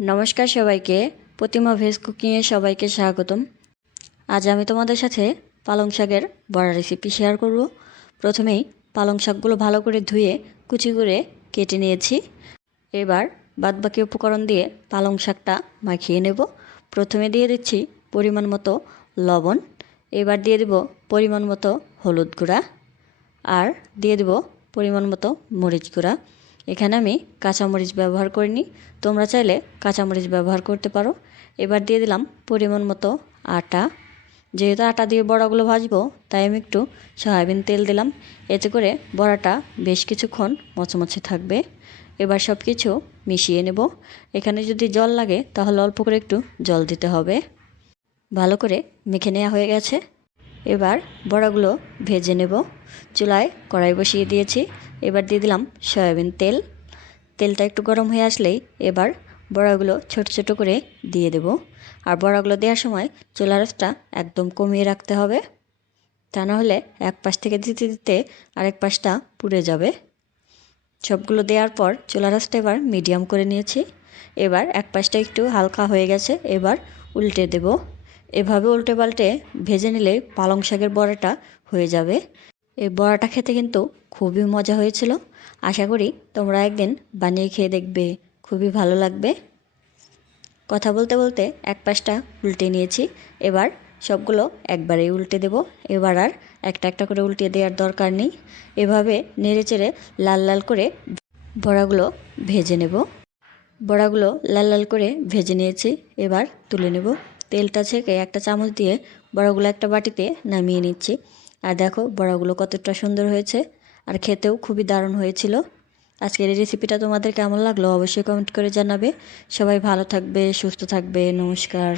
নমস্কার সবাইকে, প্রতিমা ভেজ কুকিংয়ে সবাইকে স্বাগতম। আজ আমি তোমাদের সাথে পালং শাকের বড়া রেসিপি শেয়ার করব। প্রথমেই পালং শাকগুলো ভালো করে ধুয়ে কুচি করে কেটে নিয়েছি। এবার বাদবাকি উপকরণ দিয়ে পালং শাকটা মাখিয়ে নেব। প্রথমে দিয়ে দিচ্ছি পরিমাণ মতো লবণ, এবার দিয়ে দেব পরিমাণ মতো হলুদ গুঁড়া, আর দিয়ে দেব পরিমাণ মতো মরিচ গুঁড়া। এখানে আমি কাঁচামরিচ ব্যবহার করিনি, তোমরা চাইলে কাঁচামরিচ ব্যবহার করতে পারো। এবার দিয়ে দিলাম পরিমাণ মতো আটা। যেহেতু আটা দিয়ে বড়াগুলো ভাজবো, তাই আমি একটু সয়াবিন তেল দিলাম। এতে করে বড়াটা বেশ কিছুক্ষণ মচমচে থাকবে। এবার সব কিছু মিশিয়ে নেব। এখানে যদি জল লাগে তাহলে অল্প করে একটু জল দিতে হবে। ভালো করে মেখে নেওয়া হয়ে গেছে। এবার বড়াগুলো ভেজে নেব। চুলায় কড়াই বসিয়ে দিয়েছি। এবার দিয়ে দিলাম সয়াবিন তেল। তেলটা একটু গরম হয়ে আসলেই এবার বড়াগুলো ছোট ছোট করে দিয়ে দেব। আর বড়াগুলো দেওয়ার সময় চুলার আঁচটা একদম কমিয়ে রাখতে হবে, তা নাহলে এক পাশ থেকে দিতে দিতে আরেক পাশটা পুড়ে যাবে। সবগুলো দেওয়ার পর চুলার আঁচটা এবার মিডিয়াম করে নিয়েছি। এবার এক পাশটা একটু হালকা হয়ে গেছে, এবার উল্টে দেব। এভাবে উল্টে পাল্টে ভেজে নিলে পালং শাকের বড়াটা হয়ে যাবে। এই বড়াটা খেতে কিন্তু খুবই মজা হয়েছিল। আশা করি তোমরা একদিন বানিয়ে খেয়ে দেখবে, খুবই ভালো লাগবে। কথা বলতে বলতে এক পাশটা উল্টে নিয়েছি। এবার সবগুলো একবারেই উল্টে দেব। এবার আর একটা একটা করে উল্টে দেওয়ার দরকার নেই। এভাবে নেড়েচেড়ে লাল লাল করে বড়াগুলো ভেজে নেব। বড়াগুলো লাল লাল করে ভেজে নিয়েছি, এবার তুলে নেব। তেলটা ছেঁকে একটা চামচ দিয়ে বড়াগুলো একটা বাটিতে নামিয়ে নিচ্ছি। আর দেখো বড়াগুলো কতটা সুন্দর হয়েছে, আর খেতেও খুবই দারুণ হয়েছিল। আজকের এই রেসিপিটা তোমাদের কেমন লাগলো অবশ্যই কমেন্ট করে জানাবে। সবাই ভালো থাকবে, সুস্থ থাকবে। নমস্কার।